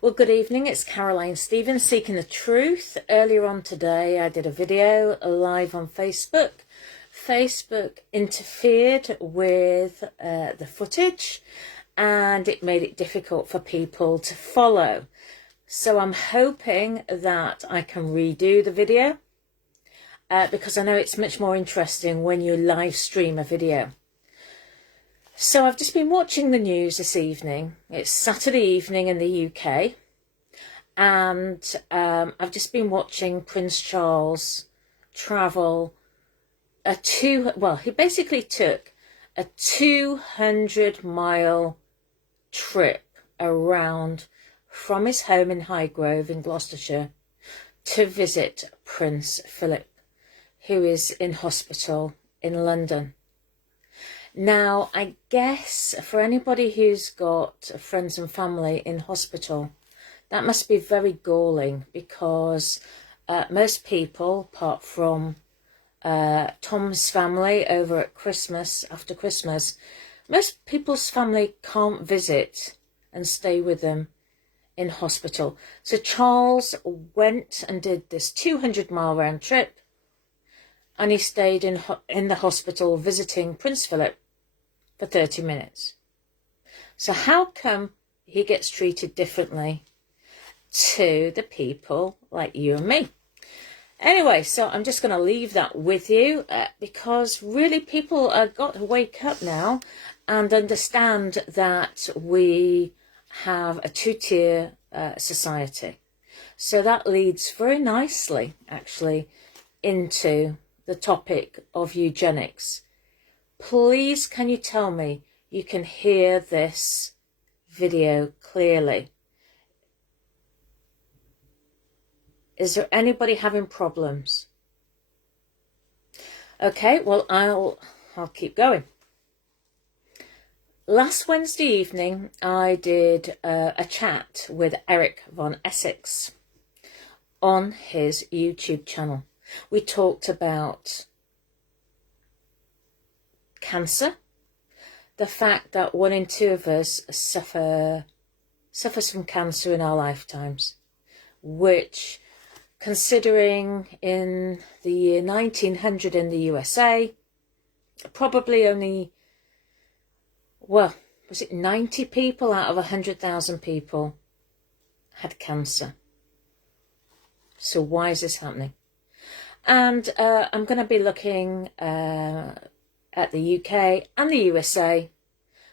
Well, good evening. It's Caroline Stevens, Seeking the Truth. Earlier on today, I did a video live on Facebook. Facebook interfered with the footage and it made it difficult for people to follow. So I'm hoping that I can redo the video because I know it's much more interesting when you live stream a video. So I've just been watching the news this evening. It's Saturday evening in the UK. And I've just been watching Prince Charles travel he basically took a 200-mile trip around from his home in Highgrove in Gloucestershire to visit Prince Philip, who is in hospital in London. Now, I guess for anybody who's got friends and family in hospital, that must be very galling because most people, apart from Tom's family over at Christmas, after Christmas, most people's family can't visit and stay with them in hospital. So Charles went and did this 200-mile round trip and he stayed in the hospital visiting Prince Philip for 30 minutes. So how come he gets treated differently to the people like you and me? Anyway, so I'm just going to leave that with you because really people have got to wake up now and understand that we have a two-tier society. So that leads very nicely, actually, into the topic of eugenics. Please, can you tell me you can hear this video clearly? Is there anybody having problems? Okay, well, I'll keep going. Last Wednesday evening, I did a chat with Eric von Essex on his YouTube channel. We talked about cancer, the fact that 1 in 2 of us suffers from cancer in our lifetimes, which, considering in the year 1900 in the USA, probably only, well, was it 90 people out of 100,000 people had cancer. So why is this happening? And I'm going to be looking at the UK and the USA.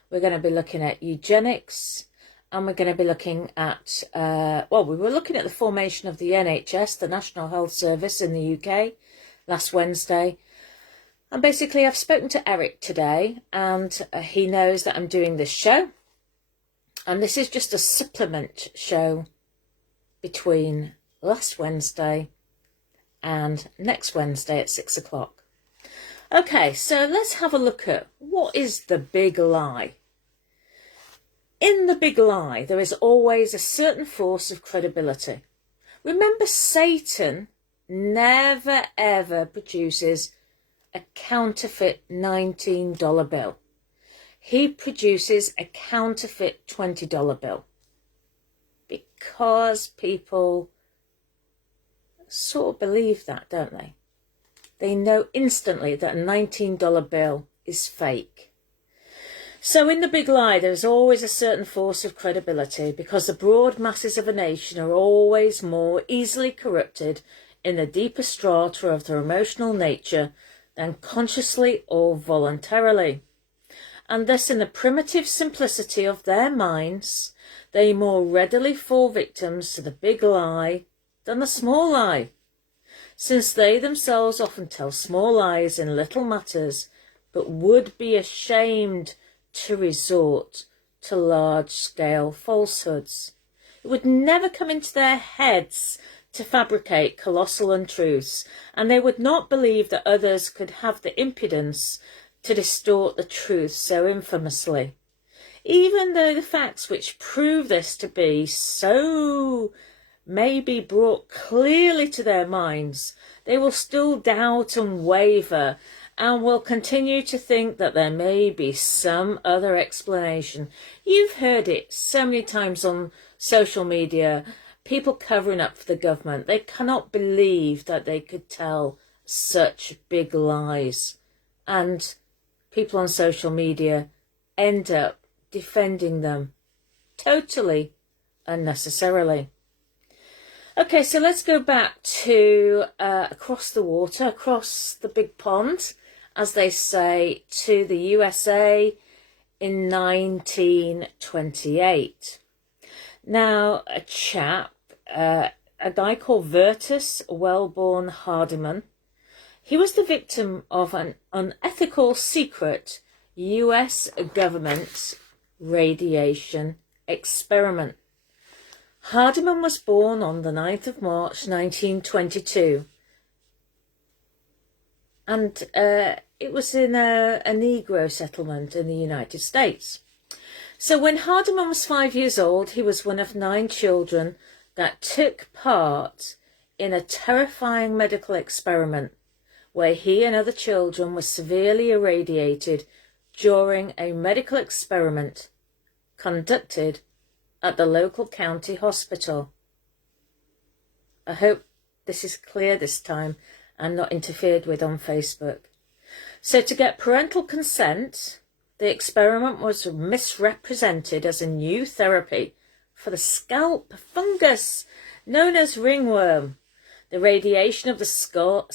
We're going to be looking at eugenics, and we're going to be looking at, we were looking at the formation of the NHS, the National Health Service in the UK, last Wednesday. And basically I've spoken to Eric today, and he knows that I'm doing this show. And this is just a supplement show between last Wednesday and next Wednesday at 6 o'clock. Okay, so let's have a look at what is the big lie. In the big lie, there is always a certain force of credibility. Remember, Satan never ever produces a counterfeit $19 bill. He produces a counterfeit $20 bill because people sort of believe that, don't they? They know instantly that a $19 bill is fake. So in the big lie, there's always a certain force of credibility because the broad masses of a nation are always more easily corrupted in the deeper strata of their emotional nature than consciously or voluntarily. And thus in the primitive simplicity of their minds, they more readily fall victims to the big lie than the small lie, since they themselves often tell small lies in little matters, but would be ashamed to resort to large-scale falsehoods. It would never come into their heads to fabricate colossal untruths, and they would not believe that others could have the impudence to distort the truth so infamously. Even though the facts which prove this to be so may be brought clearly to their minds, they will still doubt and waver and will continue to think that there may be some other explanation. You've heard it so many times on social media, people covering up for the government. They cannot believe that they could tell such big lies. And people on social media end up defending them totally unnecessarily. Okay, so let's go back to across the water, across the big pond, as they say, to the USA in 1928. Now, a chap, a guy called Vertus Wellborn Hardiman, he was the victim of an unethical secret US government radiation experiment. Hardiman was born on the 9th of March 1922, and it was in a Negro settlement in the United States. So when Hardiman was 5 years old, he was one of 9 children that took part in a terrifying medical experiment where he and other children were severely irradiated during a medical experiment conducted at the local county hospital. I hope this is clear this time and not interfered with on Facebook. So to get parental consent, the experiment was misrepresented as a new therapy for the scalp fungus known as ringworm. The radiation of the skull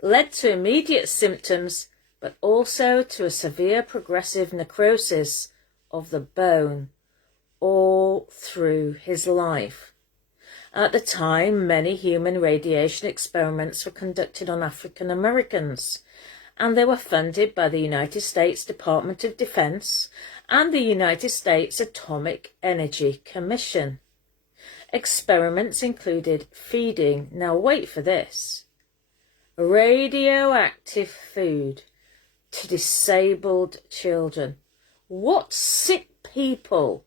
led to immediate symptoms, but also to a severe progressive necrosis of the bone all through his life. At the time, many human radiation experiments were conducted on African Americans, and they were funded by the United States Department of Defense and the United States Atomic Energy Commission. Experiments included feeding, now wait for this, radioactive food to disabled children. What sick people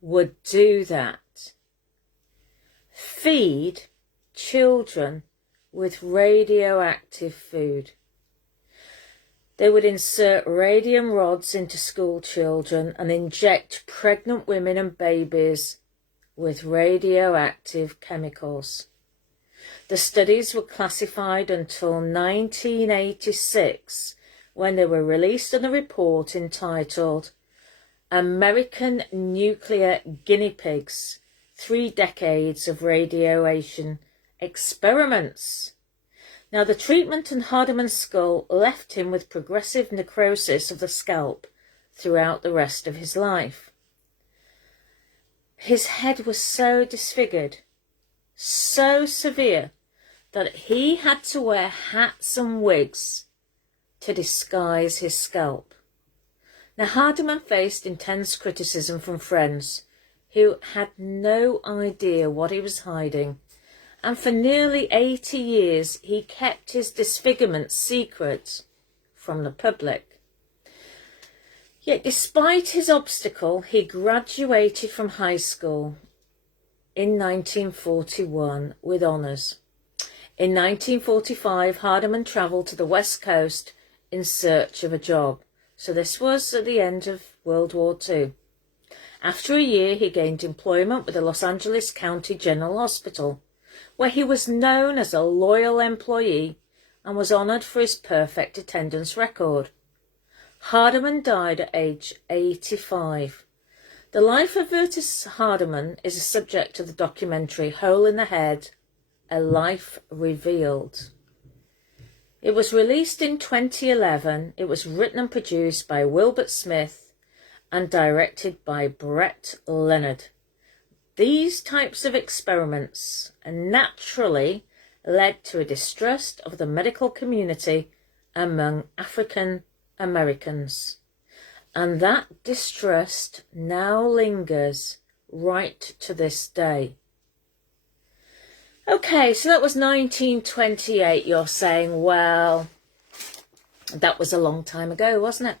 would do that? Feed children with radioactive food. They would insert radium rods into school children and inject pregnant women and babies with radioactive chemicals. The studies were classified until 1986, when they were released in a report entitled American Nuclear Guinea Pigs, 3 Decades of Radiation Experiments. Now, the treatment on Hardiman's skull left him with progressive necrosis of the scalp throughout the rest of his life. His head was so disfigured, so severe, that he had to wear hats and wigs to disguise his scalp. Now, Hardiman faced intense criticism from friends who had no idea what he was hiding, and for nearly 80 years he kept his disfigurement secret from the public. Yet despite his obstacle, he graduated from high school in 1941 with honours. In 1945, Hardiman travelled to the West Coast in search of a job. So this was at the end of World War II. After a year, he gained employment with the Los Angeles County General Hospital, where he was known as a loyal employee and was honoured for his perfect attendance record. Hardiman died at age 85. The life of Vertus Hardiman is a subject of the documentary Hole in the Head, A Life Revealed. It was released in 2011. It was written and produced by Wilbert Smith and directed by Brett Leonard. These types of experiments naturally led to a distrust of the medical community among African Americans. And that distrust now lingers right to this day. Okay, so that was 1928. You're saying, well, that was a long time ago, wasn't it?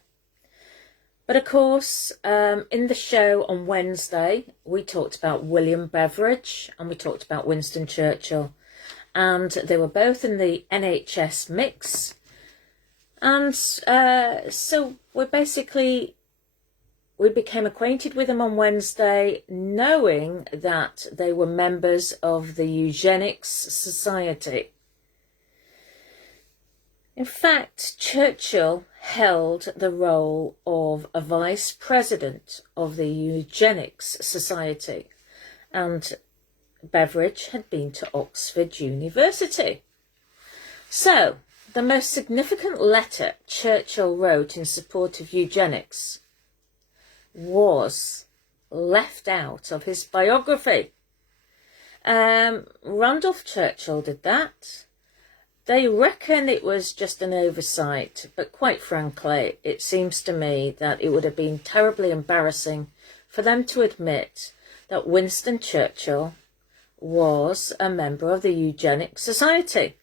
But of course, in the show on Wednesday, we talked about William Beveridge and we talked about Winston Churchill. and they were both in the NHS mix. And so we became acquainted with them on Wednesday, knowing that they were members of the Eugenics Society. In fact, Churchill held the role of a vice president of the Eugenics Society, and Beveridge had been to Oxford University. So, the most significant letter Churchill wrote in support of eugenics was left out of his biography. Randolph Churchill did that. They reckon it was just an oversight, but quite frankly, it seems to me that it would have been terribly embarrassing for them to admit that Winston Churchill was a member of the Eugenics Society.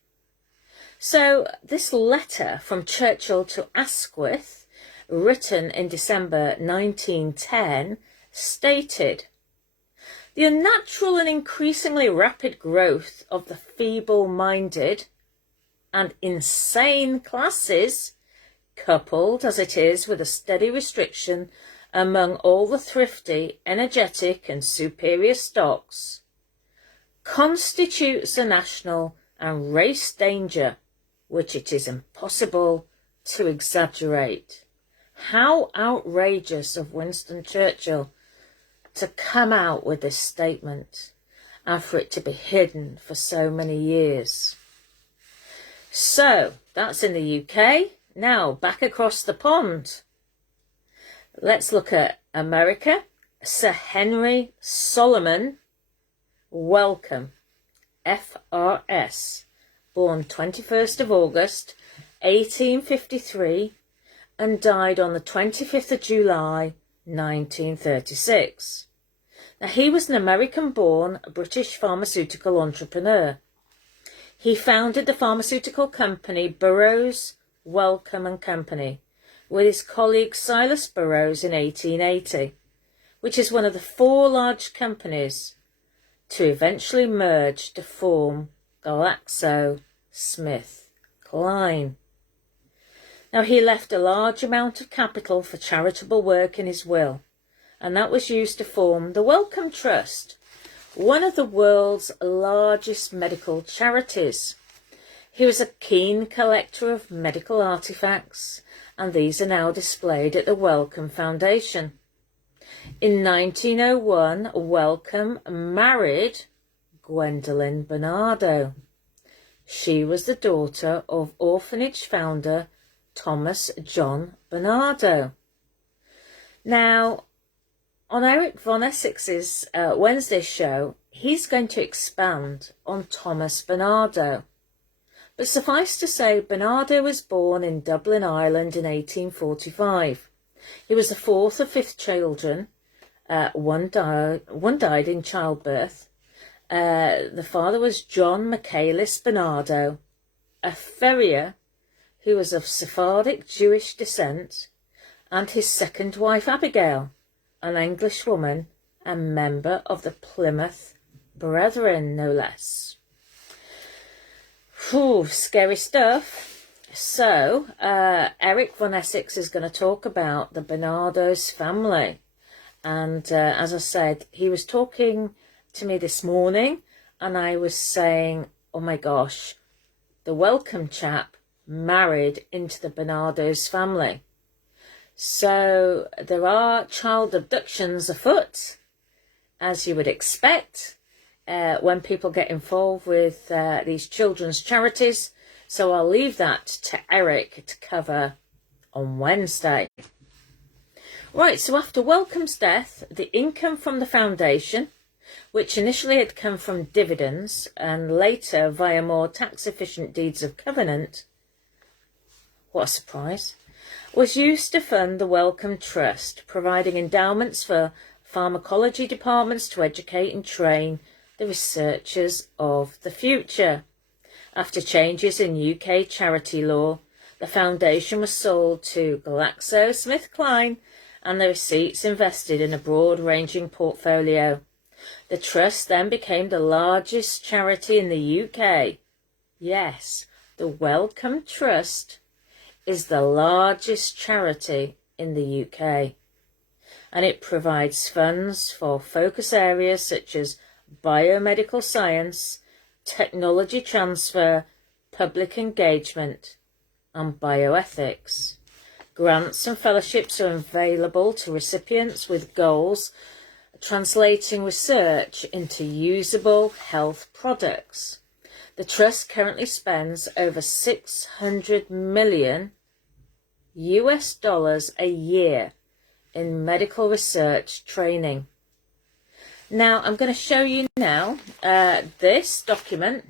So this letter from Churchill to Asquith, written in December 1910, stated, "The unnatural and increasingly rapid growth of the feeble-minded and insane classes, coupled as it is with a steady restriction among all the thrifty, energetic and superior stocks, constitutes a national and race danger which it is impossible to exaggerate." How outrageous of Winston Churchill to come out with this statement and for it to be hidden for so many years. So, that's in the UK. Now, back across the pond. Let's look at America. Sir Henry Solomon Wellcome, FRS, born 21st of August 1853 and died on the 25th of July 1936. Now, he was an American-born British pharmaceutical entrepreneur. He founded the pharmaceutical company Burroughs, Wellcome and Company with his colleague Silas Burroughs in 1880, which is one of the 4 large companies to eventually merge to form GlaxoSmithKline. Now, he left a large amount of capital for charitable work in his will, and that was used to form the Wellcome Trust, one of the world's largest medical charities. He was a keen collector of medical artifacts, and these are now displayed at the Wellcome Foundation. In 1901, Wellcome married Gwendolyn Bernardo. She was the daughter of orphanage founder Thomas John Bernardo. Now, on Eric Von Essex's Wednesday show, he's going to expand on Thomas Bernardo. But suffice to say, Bernardo was born in Dublin, Ireland in 1845. He was the 4th of 5 children. One died in childbirth. The father was John Michaelis Bernardo, a furrier who was of Sephardic Jewish descent, and his second wife Abigail, an Englishwoman and member of the Plymouth Brethren, no less. Whew, scary stuff. So, Eric Von Essex is going to talk about the Bernardo's family. And as I said, he was talking to me this morning, and I was saying, oh my gosh, the Wellcome chap married into the Bernardo's family. So there are child abductions afoot, as you would expect, when people get involved with these children's charities. So I'll leave that to Eric to cover on Wednesday. Right, so after Wellcome's death, the income from the foundation, which initially had come from dividends and later via more tax-efficient deeds of covenant, what a surprise, was used to fund the Wellcome Trust, providing endowments for pharmacology departments to educate and train the researchers of the future. After changes in UK charity law, the foundation was sold to GlaxoSmithKline and the receipts invested in a broad-ranging portfolio. The trust then became the largest charity in the UK Yes, the Wellcome Trust is the largest charity in the UK, and it provides funds for focus areas such as biomedical science, technology transfer, public engagement, and bioethics. Grants and fellowships are available to recipients with goals translating research into usable health products. The Trust currently spends over $600 million a year in medical research training. Now, I'm going to show you now this document.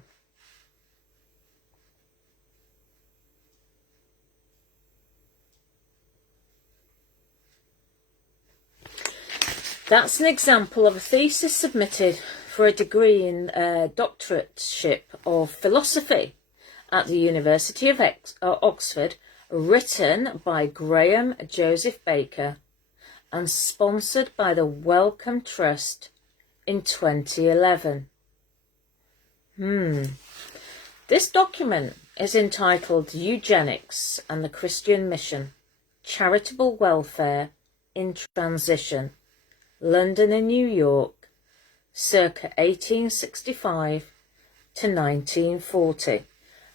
That's an example of a thesis submitted for a degree in doctorateship of philosophy at the University of Oxford, written by Graham Joseph Baker and sponsored by the Wellcome Trust in 2011. This document is entitled Eugenics and the Christian Mission, Charitable Welfare in Transition, London and New York, circa 1865 to 1940,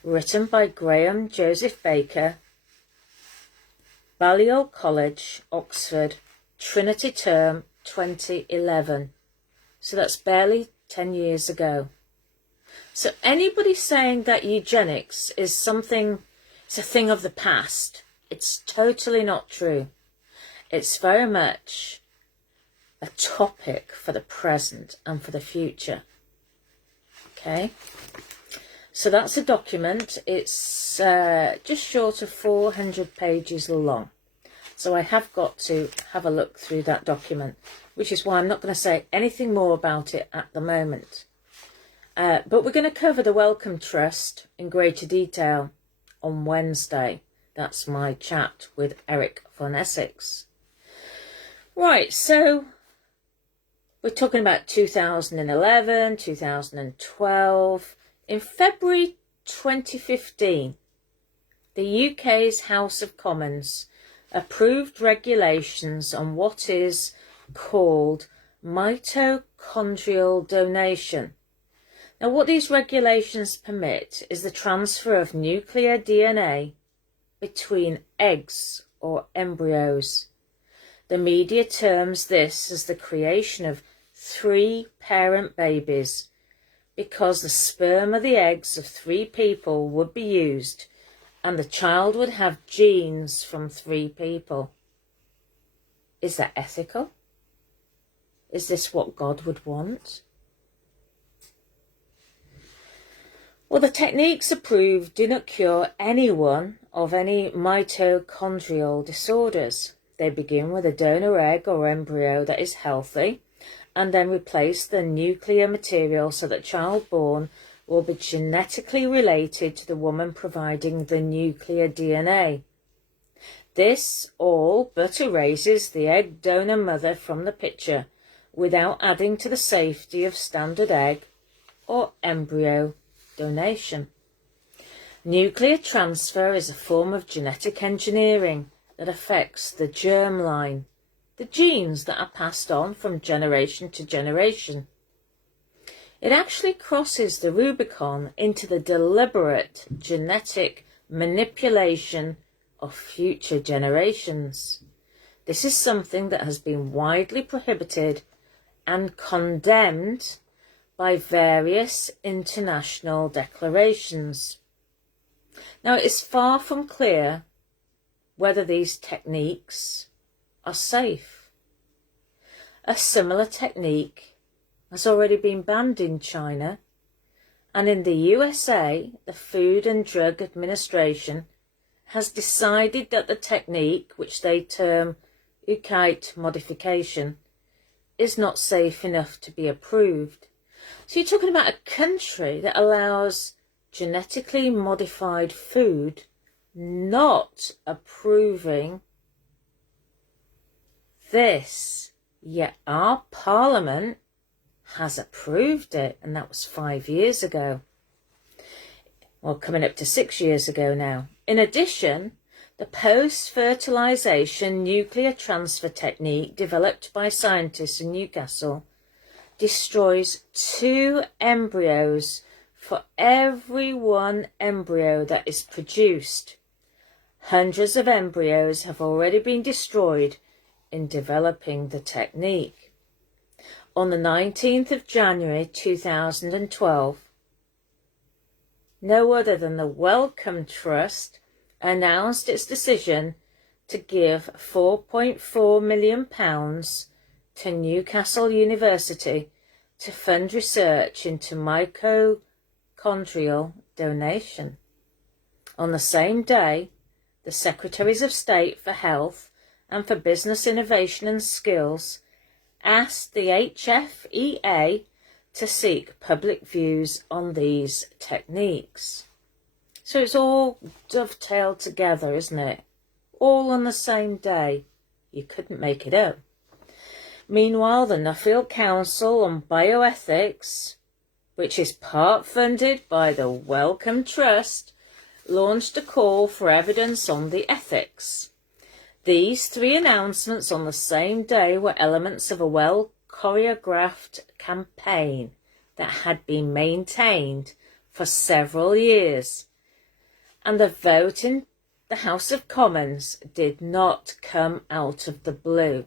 written by Graham Joseph Baker, Balliol College, Oxford, Trinity Term 2011. So that's barely 10 years ago. So anybody saying that eugenics is it's a thing of the past, it's totally not true. It's very much a topic for the present and for the future. Okay, so that's a document. It's just short of 400 pages long. So I have got to have a look through that document, which is why I'm not going to say anything more about it at the moment. But we're going to cover the Wellcome Trust in greater detail on Wednesday. That's my chat with Eric von Essex. Right, so we're talking about 2011, 2012. In February 2015, the UK's House of Commons approved regulations on what is called mitochondrial donation. Now, what these regulations permit is the transfer of nuclear DNA between eggs or embryos. The media terms this as the creation of 3 parent babies, because the sperm of the eggs of 3 people would be used and the child would have genes from 3 people. Is that ethical? Is this what God would want? Well, the techniques approved do not cure anyone of any mitochondrial disorders. They begin with a donor egg or embryo that is healthy and then replace the nuclear material so that child born will be genetically related to the woman providing the nuclear DNA. This all but erases the egg donor mother from the picture without adding to the safety of standard egg or embryo donation. Nuclear transfer is a form of genetic engineering that affects the germline, the genes that are passed on from generation to generation. It actually crosses the Rubicon into the deliberate genetic manipulation of future generations. This is something that has been widely prohibited and condemned by various international declarations. Now, it is far from clear whether these techniques are safe. A similar technique has already been banned in China, and in the USA, the Food and Drug Administration has decided that the technique, which they term Ukite modification, is not safe enough to be approved. So you're talking about a country that allows genetically modified food, not approving this, yet our Parliament has approved it, and that was 5 years ago. well, coming up to 6 years ago now. In addition, the post-fertilisation nuclear transfer technique developed by scientists in Newcastle destroys 2 embryos for every 1 embryo that is produced. Hundreds of embryos have already been destroyed in developing the technique. On the 19th of January 2012, no other than the Wellcome Trust announced its decision to give £4.4 million to Newcastle University to fund research into mitochondrial donation. On the same day, the Secretaries of State for Health and for Business Innovation and Skills asked the HFEA to seek public views on these techniques. So it's all dovetailed together, isn't it? All on the same day. You couldn't make it up. Meanwhile, the Nuffield Council on Bioethics, which is part funded by the Wellcome Trust, launched a call for evidence on the ethics. These 3 announcements on the same day were elements of a well-choreographed campaign that had been maintained for several years. And the vote in the House of Commons did not come out of the blue.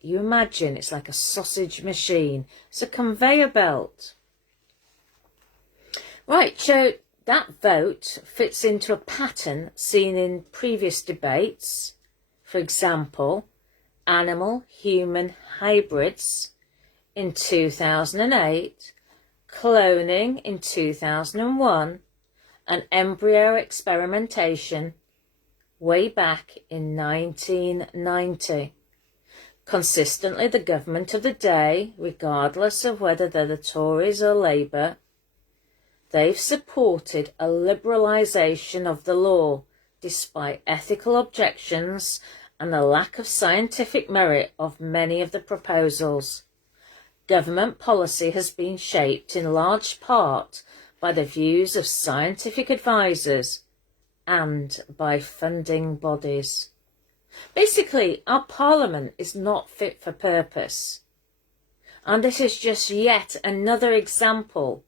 You imagine it's like a sausage machine. It's a conveyor belt. Right, so that vote fits into a pattern seen in previous debates. For example, animal-human hybrids in 2008, cloning in 2001, and embryo experimentation way back in 1990. Consistently, the government of the day, regardless of whether they're the Tories or Labour, they've supported a liberalisation of the law despite ethical objections and the lack of scientific merit of many of the proposals. Government policy has been shaped in large part by the views of scientific advisors and by funding bodies. Basically, our Parliament is not fit for purpose. And this is just yet another example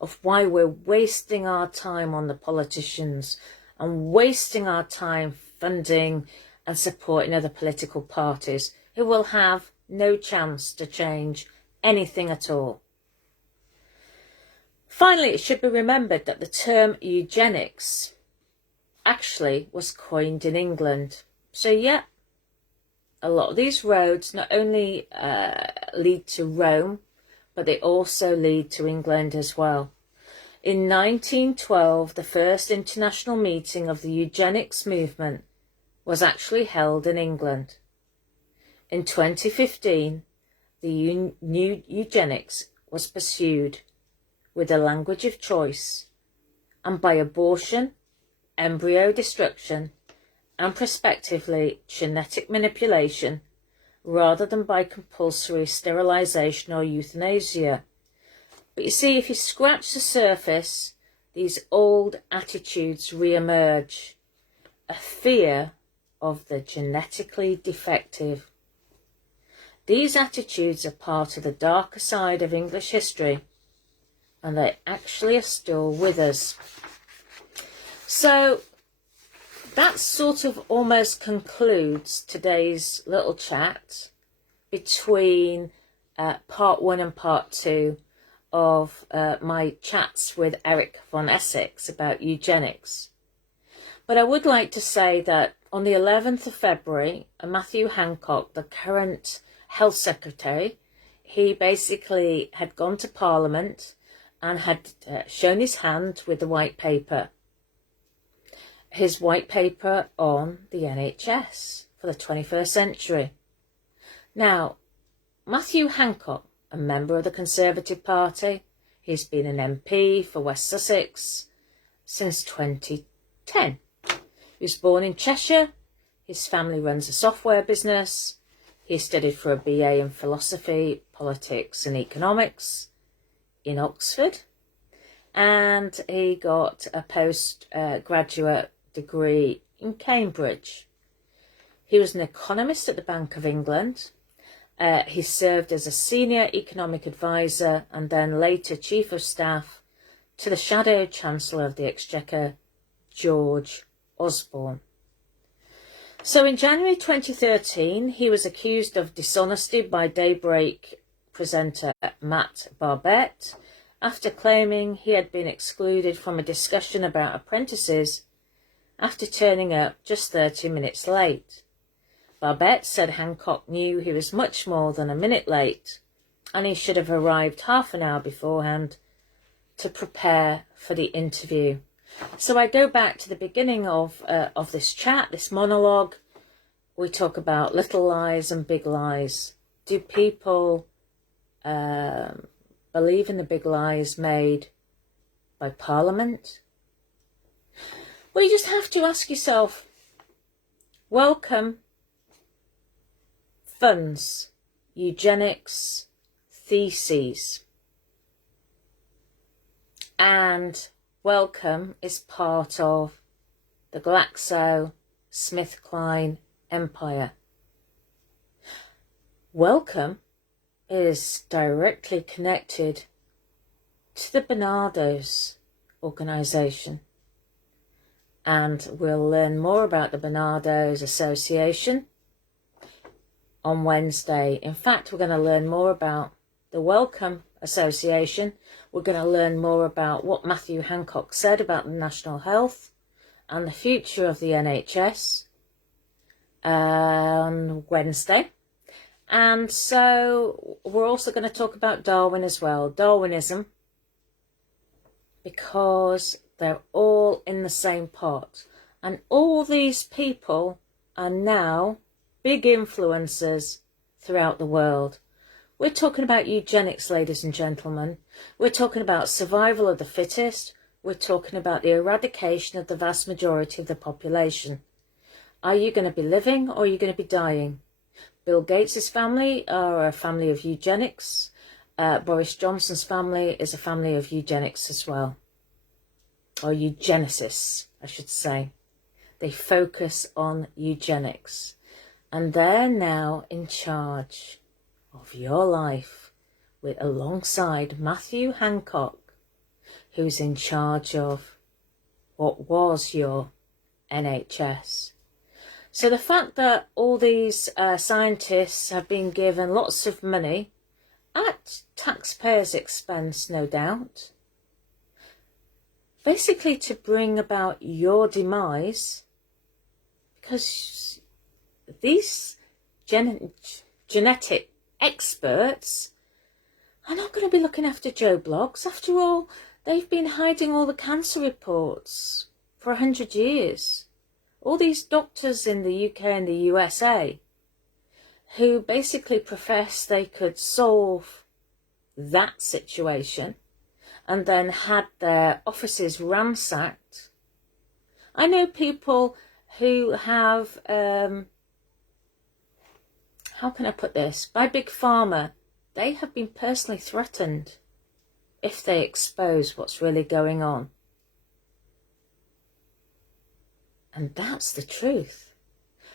of why we're wasting our time on the politicians and wasting our time funding and supporting other political parties who will have no chance to change anything at all. Finally, it should be remembered that the term eugenics actually was coined in England. So yeah, a lot of these roads not only lead to Rome, but they also lead to England as well. In 1912, the first international meeting of the eugenics movement was actually held in England. In 2015, the new eugenics was pursued with the language of choice and by abortion, embryo destruction, and prospectively genetic manipulation, rather than by compulsory sterilisation or euthanasia. But you see, if you scratch the surface, these old attitudes re-emerge. A fear of the genetically defective. These attitudes are part of the darker side of English history, and they actually are still with us. So that sort of almost concludes today's little chat between part 1 and part 2 of my chats with Eric von Essex about eugenics. But I would like to say that on the 11th of February, Matthew Hancock, the current Health Secretary, he basically had gone to Parliament and had shown his hand with the white paper. His white paper on the NHS for the 21st century. Now, Matthew Hancock, a member of the Conservative Party, he's been an MP for West Sussex since 2010. He was born in Cheshire. His family runs a software business. He studied for a BA in philosophy, politics and economics in Oxford. and he got a postgraduate degree in Cambridge. He was an economist at the Bank of England. He served as a senior economic advisor and then later chief of staff to the Shadow Chancellor of the Exchequer, George Osborne. So in January 2013, he was accused of dishonesty by Daybreak presenter Matt Barbette after claiming he had been excluded from a discussion about apprentices after turning up just 30 minutes late. Barbette said Hancock knew he was much more than a minute late and he should have arrived half an hour beforehand to prepare for the interview. So I go back to the beginning of this chat, this monologue. We talk about little lies and big lies. Do people believe in the big lies made by Parliament? Well, you just have to ask yourself, welcome funds, eugenics, theses. And Wellcome is part of the GlaxoSmithKline empire. Wellcome is directly connected to the Barnardos organisation. And we'll learn more about the Barnardos Association on Wednesday. In fact, we're going to learn more about the Wellcome Association. We're going to learn more about what Matthew Hancock said about the national health and the future of the NHS on Wednesday. And so we're also going to talk about Darwin as well, Darwinism, because they're all in the same pot. And all these people are now big influencers throughout the world. We're talking about eugenics, ladies and gentlemen. We're talking about survival of the fittest. We're talking about the eradication of the vast majority of the population. Are you going to be living or are you going to be dying? Bill Gates' family are a family of eugenics. Boris Johnson's family is a family of eugenics as well. Or eugenicists, I should say. They focus on eugenics. And they're now in charge of your life alongside Matthew Hancock, who's in charge of what was your NHS. So the fact that all these scientists have been given lots of money, at taxpayers' expense no doubt, basically to bring about your demise, because these genetic experts are not going to be looking after Joe Bloggs. After all, they've been hiding all the cancer reports for 100 years. All these doctors in the UK and the USA who basically profess they could solve that situation and then had their offices ransacked. I know people who have, how can I put this, by Big Pharma. They have been personally threatened if they expose what's really going on. And that's the truth.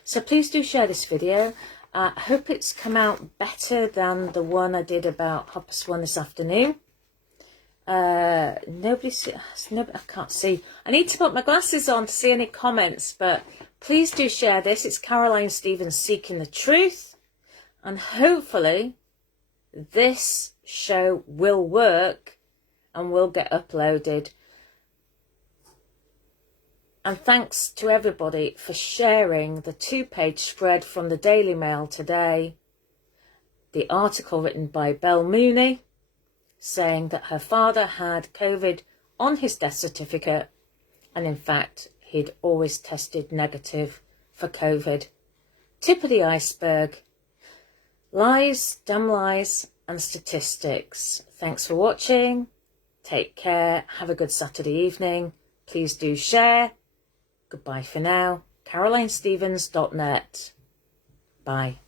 So please do share this video. I hope it's come out better than the one I did about Hopper1 this afternoon. I can't see. I need to put my glasses on to see any comments, but please do share this. It's Caroline Stevens Seeking the Truth. And hopefully this show will work and will get uploaded. And thanks to everybody for sharing the 2-page spread from the Daily Mail today. The article written by Belle Mooney saying that her father had COVID on his death certificate. And in fact, he'd always tested negative for COVID. Tip of the iceberg. Lies, dumb lies, and statistics. Thanks for watching. Take care. Have a good Saturday evening. Please do share. Goodbye for now. CarolineStevens.net. Bye.